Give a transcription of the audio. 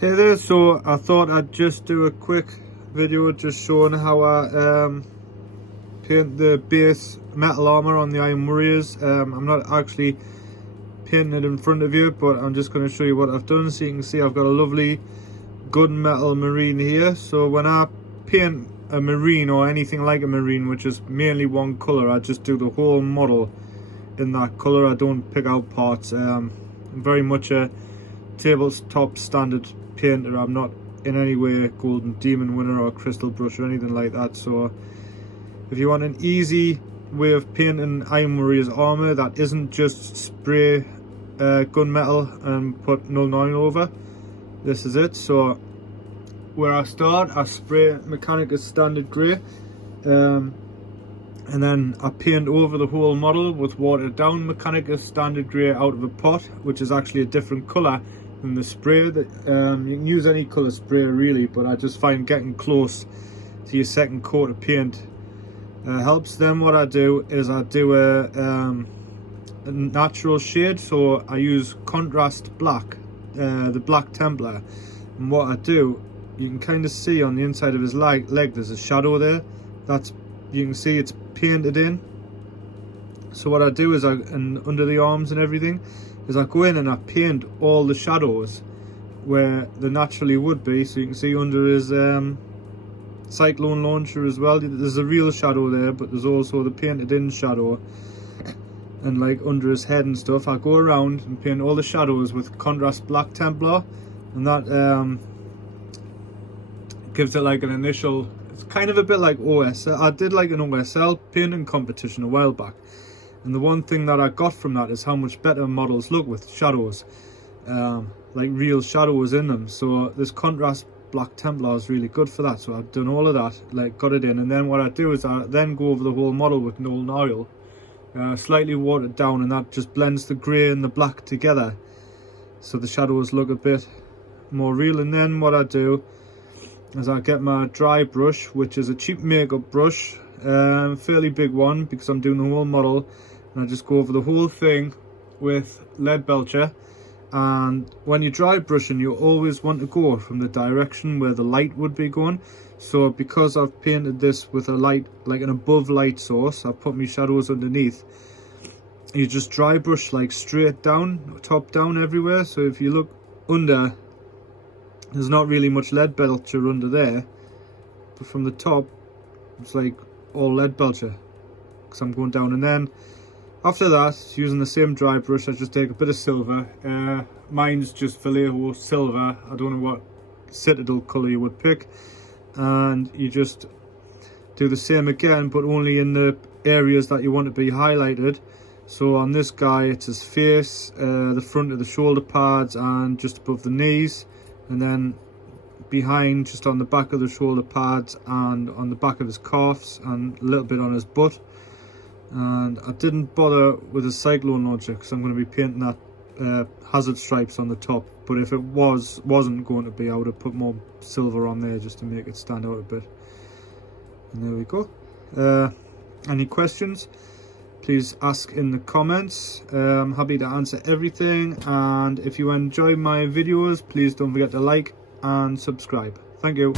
Hey there, so I thought I'd just do a quick video just showing how I paint the base metal armour on the Iron Warriors. I'm not actually painting it in front of you, but I'm just going to show you what I've done. So you can see I've got a lovely gunmetal marine here. So when I paint a marine or anything like a marine, which is mainly one colour, I just do the whole model in that colour. I don't pick out parts. I'm very much a tabletop standard painter. I'm not in any way golden demon winner or crystal brush or anything like that. So if you want an easy way of painting Iron Warriors armour that isn't just spray gunmetal and put null oil over, this is it. So where I start, I spray Mechanicus standard grey, and then I paint over the whole model with watered down Mechanicus standard grey out of a pot, which is actually a different colour than the spray. That you can use any colour spray really, but I just find getting close to your second coat of paint helps. Then what I do is I do a natural shade, so I use contrast black, the Black Templar. And what I do, you can kind of see on the inside of his leg there's a shadow there. That's, you can see it's painted in. So what I do is and under the arms and everything, is I go in and I paint all the shadows where they naturally would be. So you can see under his cyclone launcher as well, there's a real shadow there, but there's also the painted in shadow. And like under his head and stuff, I go around and paint all the shadows with contrast Black Templar, and that gives it like an initial, it's kind of a bit like OSL. I did like an OSL painting competition a while back, and the one thing that I got from that is how much better models look with shadows, like real shadows in them. So this contrast Black Templar is really good for that. So I've done all of that, like got it in, and then what I do is I then go over the whole model with null oil, slightly watered down, and that just blends the grey and the black together, so the shadows look a bit more real. And then what I do is I get my dry brush, which is a cheap makeup brush, fairly big one because I'm doing the whole model, and I just go over the whole thing with lead belcher. And when you're dry brushing, you always want to go from the direction where the light would be going. So because I've painted this with a light, like an above light source, I've put my shadows underneath. You just dry brush like straight down, top down everywhere. So if you look under, there's not really much lead belcher under there, but from the top it's like all lead belcher because I'm going down. And then after that, using the same dry brush, I just take a bit of silver. Mine's just Vallejo silver. I don't know what Citadel colour you would pick, and you just do the same again, but only in the areas that you want to be highlighted. So on this guy, it's his face, the front of the shoulder pads and just above the knees, and then behind, just on the back of the shoulder pads and on the back of his calves and a little bit on his butt. And I didn't bother with a cyclone launcher because I'm going to be painting that hazard stripes on the top, but if it wasn't going to be, I would have put more silver on there just to make it stand out a bit. And there we go. Any questions, please ask in the comments. I'm happy to answer everything, and if you enjoy my videos, please don't forget to like and subscribe. Thank you.